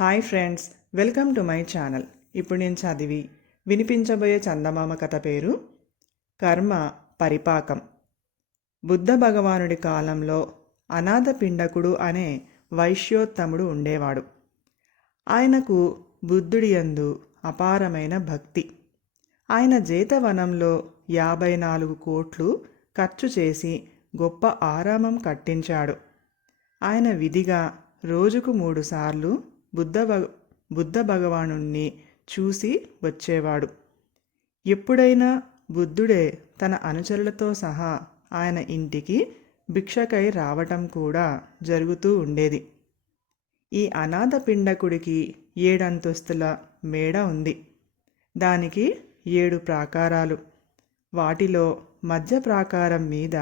Hi friends welcome to my channel. ఇప్పుడు నేను చదివి వినిపించబోయే చందమామ కథ పేరు కర్మ పరిపాకం. బుద్ధ భగవానుడి కాలంలో అనాథ పిండకుడు అనే వైశ్యోత్తముడు ఉండేవాడు. ఆయనకు బుద్ధుడి యందు అపారమైన భక్తి. ఆయన జేతవనంలో యాభై నాలుగు కోట్లు ఖర్చు చేసి గొప్ప ఆరామం కట్టించాడు. ఆయన విధిగా రోజుకు మూడుసార్లు బుద్ధ బుద్ధ భగవానుణ్ణి చూసి వచ్చేవాడు. ఎప్పుడైనా బుద్ధుడే తన అనుచరులతో సహా ఆయన ఇంటికి భిక్షకై రావటం కూడా జరుగుతూ ఉండేది. ఈ అనాథ పిండకుడికి ఏడంతస్తుల మేడ ఉంది. దానికి ఏడు ప్రాకారాలు. వాటిలో మధ్య ప్రాకారం మీద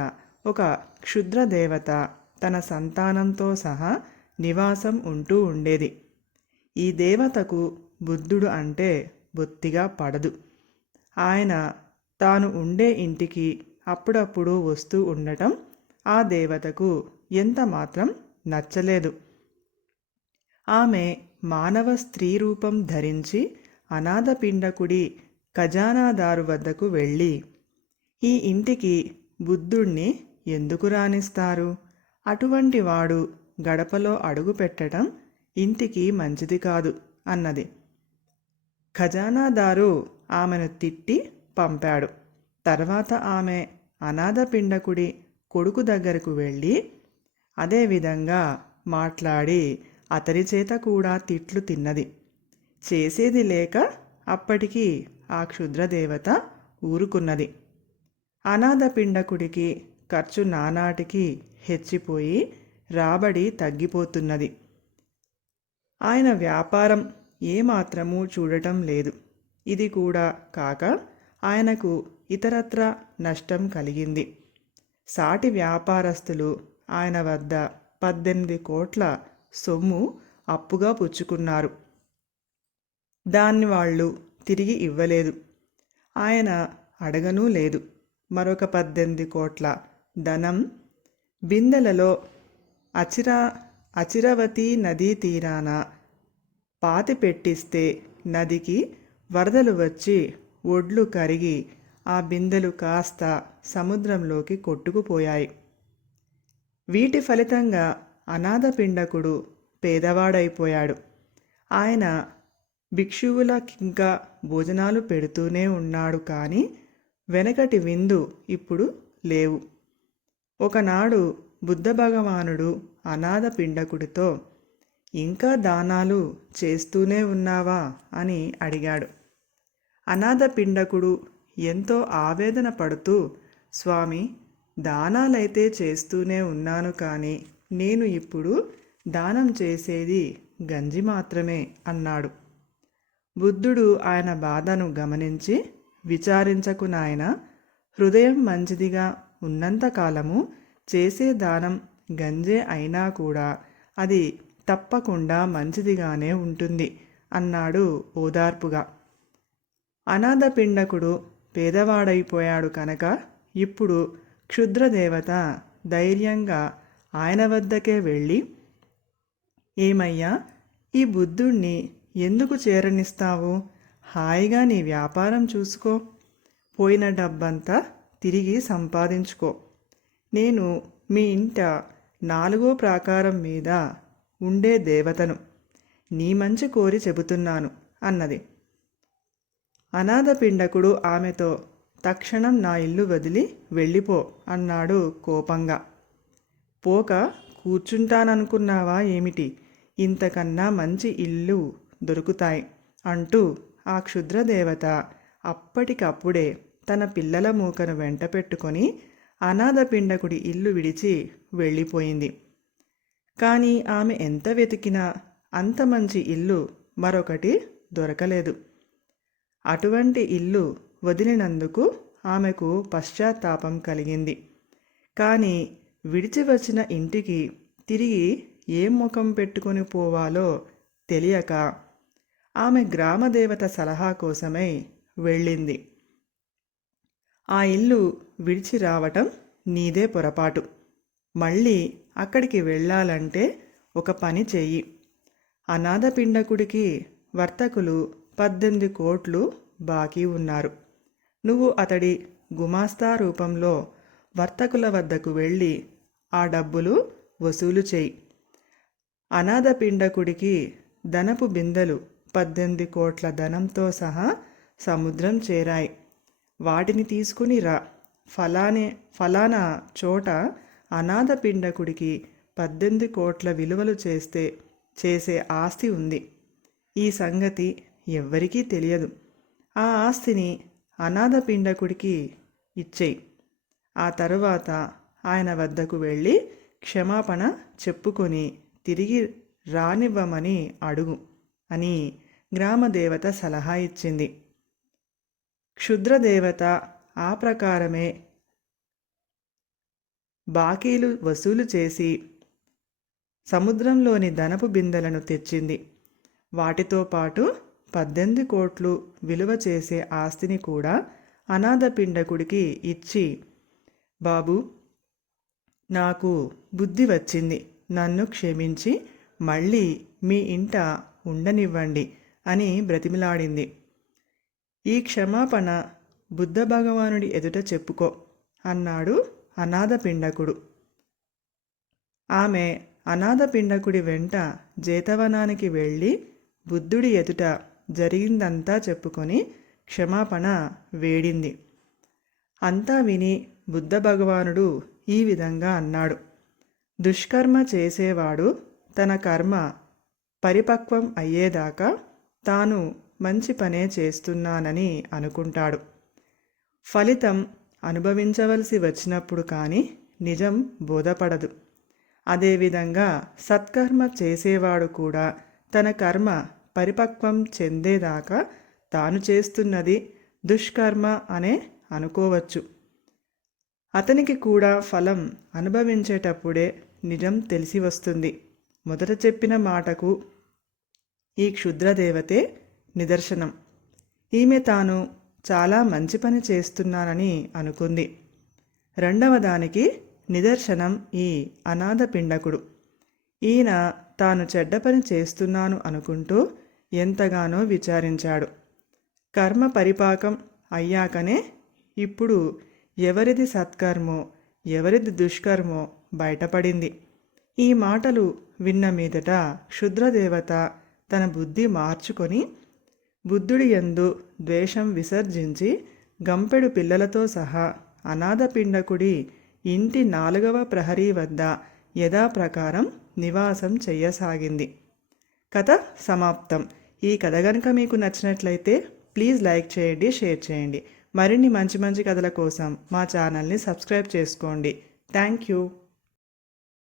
ఒక క్షుద్ర దేవత తన సంతానంతో సహా నివాసం ఉంటూ ఉండేది. ఈ దేవతకు బుద్ధుడు అంటే బొత్తిగా పడదు. ఆయన తాను ఉండే ఇంటికి అప్పుడప్పుడు వస్తూ ఉండటం ఆ దేవతకు ఎంత మాత్రం నచ్చలేదు. ఆమె మానవ స్త్రీ రూపం ధరించి అనాథపిండకుడి ఖజానాదారు వద్దకు వెళ్ళి ఈ ఇంటికి బుద్ధుణ్ణి ఎందుకు రాణిస్తారు అటువంటి వాడు గడపలో అడుగు పెట్టడం ఇంటికి మంచిది కాదు అన్నది. ఖజానాదారు ఆమెను తిట్టి పంపాడు. తర్వాత ఆమె అనాథ పిండకుడి కొడుకు దగ్గరకు వెళ్ళి అదేవిధంగా మాట్లాడి అతని చేత కూడా తిట్లు తిన్నది. చేసేది లేక అప్పటికి ఆ క్షుద్రదేవత ఊరుకున్నది. అనాథ పిండకుడికి ఖర్చు నానాటికి హెచ్చిపోయి రాబడి తగ్గిపోతున్నది. ఆయన వ్యాపారం ఏమాత్రమూ చూడటం లేదు. ఇది కూడా కాక ఆయనకు ఇతరత్ర నష్టం కలిగింది. సాటి వ్యాపారస్తులు ఆయన వద్ద పద్దెనిమిది కోట్ల సొమ్ము అప్పుగా పుచ్చుకున్నారు. దాన్ని వాళ్ళు తిరిగి ఇవ్వలేదు. ఆయన అడగనూ లేదు. మరొక పద్దెనిమిది కోట్ల ధనం బిందెలలో అచిరా అచిరవతి నదీ తీరాన పాతి పెట్టిస్తే నదికి వరదలు వచ్చి ఒడ్లు కరిగి ఆ బిందెలు కాస్త సముద్రంలోకి కొట్టుకుపోయాయి. వీటి ఫలితంగా అనాథ పిండకుడు పేదవాడైపోయాడు. ఆయన భిక్షువులకింకా భోజనాలు పెడుతూనే ఉన్నాడు కానీ వెనకటి విందు ఇప్పుడు లేవు. ఒకనాడు బుద్ధ భగవానుడు అనాథ పిండకుడితో ఇంకా దానాలు చేస్తూనే ఉన్నావా? అని అడిగాడు. అనాథ పిండకుడు ఎంతో ఆవేదన పడుతూ స్వామి దానాలైతే చేస్తూనే ఉన్నాను కానీ నేను ఇప్పుడు దానం చేసేది గంజి మాత్రమే అన్నాడు. బుద్ధుడు ఆయన బాధను గమనించి విచారించకు నాయన హృదయం మంచిదిగా ఉన్నంతకాలము చేసే దానం గంజే అయినా కూడా అది తప్పకుండా మంచిదిగానే ఉంటుంది అన్నాడు ఓదార్పుగా. అనాథపిండకుడు పేదవాడైపోయాడు కనుక ఇప్పుడు క్షుద్రదేవత ధైర్యంగా ఆయన వద్దకే వెళ్ళి ఏమయ్యా ఈ బుద్ధుణ్ణి ఎందుకు చేరనిస్తావు? హాయిగా నీ వ్యాపారం చూసుకో. పోయిన డబ్బంతా తిరిగి సంపాదించుకో. నేను మీ ఇంట నాలుగో ప్రాకారం మీద ఉండే దేవతను నీ మంచి కోరి చెబుతున్నాను అన్నది. అనాథ పిండకుడు ఆమెతో తక్షణం నా ఇల్లు వదిలి వెళ్ళిపో అన్నాడు కోపంగా. పోక కూర్చుంటాననుకున్నావా ఏమిటి? ఇంతకన్నా మంచి ఇల్లు దొరుకుతాయి అంటూ ఆ క్షుద్రదేవత అప్పటికప్పుడే తన పిల్లల మూకను వెంట పెట్టుకొని అనాథ పిండకుడి ఇల్లు విడిచి వెళ్ళిపోయింది. కానీ ఆమె ఎంత వెతికినా అంత మంచి ఇల్లు మరొకటి దొరకలేదు. అటువంటి ఇల్లు వదిలినందుకు ఆమెకు పశ్చాత్తాపం కలిగింది. కానీ విడిచి వచ్చిన ఇంటికి తిరిగి ఏం ముఖం పెట్టుకొని పోవాలో తెలియక ఆమె గ్రామదేవత సలహా కోసమై వెళ్ళింది. ఆ ఇల్లు విడిచి రావటం నీదే పొరపాటు. మళ్ళీ అక్కడికి వెళ్ళాలంటే ఒక పని చెయ్యి. అనాథపిండకుడికి వర్తకులు పద్దెనిమిది కోట్లు బాకీ ఉన్నారు. నువ్వు అతడి గుమాస్తా రూపంలో వర్తకుల వద్దకు వెళ్ళి ఆ డబ్బులు వసూలు చేయి అనాథపిండకుడికి ధనపు బిందెలు పద్దెనిమిది కోట్ల ధనంతో సహా సముద్రం చేరాయి. వాటిని తీసుకుని రా. ఫలానే ఫలానా చోట అనాథ పిండకుడికి పద్దెనిమిది కోట్ల విలువలు చేస్తే చేసే ఆస్తి ఉంది. ఈ సంగతి ఎవ్వరికీ తెలియదు. ఆ ఆస్తిని అనాథ పిండకుడికి ఇచ్చేయి. ఆ తరువాత ఆయన వద్దకు వెళ్ళి క్షమాపణ చెప్పుకొని తిరిగి రానివ్వమని అడుగు అని గ్రామదేవత సలహా ఇచ్చింది. క్షుద్రదేవత ఆ ప్రకారమే బాకీలు వసూలు చేసి సముద్రంలోని ధనపు బిందెలను తెచ్చింది. వాటితో పాటు పద్దెనిమిది కోట్లు విలువ చేసే ఆస్తిని కూడా అనాథ పిండకుడికి ఇచ్చి బాబు నాకు బుద్ధి వచ్చింది. నన్ను క్షమించి మళ్ళీ మీ ఇంట ఉండనివ్వండి అని బ్రతిమిలాడింది. ఈ క్షమాపణ బుద్ధ భగవానుడి ఎదుట చెప్పుకో అన్నాడు అనాథ పిండకుడు. ఆమె అనాథ పిండకుడి వెంట జేతవనానికి వెళ్ళి బుద్ధుడి ఎదుట జరిగిందంతా చెప్పుకొని క్షమాపణ వేడింది. అంతా విని బుద్ధ భగవానుడు ఈ విధంగా అన్నాడు. దుష్కర్మ చేసేవాడు తన కర్మ పరిపక్వం అయ్యేదాకా తాను మంచి పనే చేస్తున్నానని అనుకుంటాడు. ఫలితం అనుభవించవలసి వచ్చినప్పుడు కానీ నిజం బోధపడదు. అదేవిధంగా సత్కర్మ చేసేవాడు కూడా తన కర్మ పరిపక్వం చెందేదాకా తాను చేస్తున్నది దుష్కర్మ అనే అనుకోవచ్చు. అతనికి కూడా ఫలం అనుభవించేటప్పుడే నిజం తెలిసి వస్తుంది. మొదట చెప్పిన మాటకు ఈ క్షుద్రదేవతే నిదర్శనం. ఈమె తాను చాలా మంచి పని చేస్తున్నానని అనుకుంది. రెండవ దానికి నిదర్శనం ఈ అనాథ పిండకుడు. ఈయన తాను చెడ్డ పని చేస్తున్నాను అనుకుంటూ ఎంతగానో విచారించాడు. కర్మ పరిపాకం అయ్యాకనే ఇప్పుడు ఎవరిది సత్కర్మో ఎవరిది దుష్కర్మో బయటపడింది. ఈ మాటలు విన్న మీదట క్షుద్రదేవత తన బుద్ధి మార్చుకొని బుద్ధుడి యందు ద్వేషం విసర్జించి గంపెడు పిల్లలతో సహా అనాథ పిండకుడి ఇంటి నాలుగవ ప్రహరీ వద్ద యథాప్రకారం నివాసం చెయ్యసాగింది. కథ సమాప్తం. ఈ కథ కనుక మీకు నచ్చినట్లయితే ప్లీజ్ లైక్ చేయండి షేర్ చేయండి. మరిన్ని మంచి మంచి కథల కోసం మా ఛానల్ని సబ్స్క్రైబ్ చేసుకోండి. Thank you.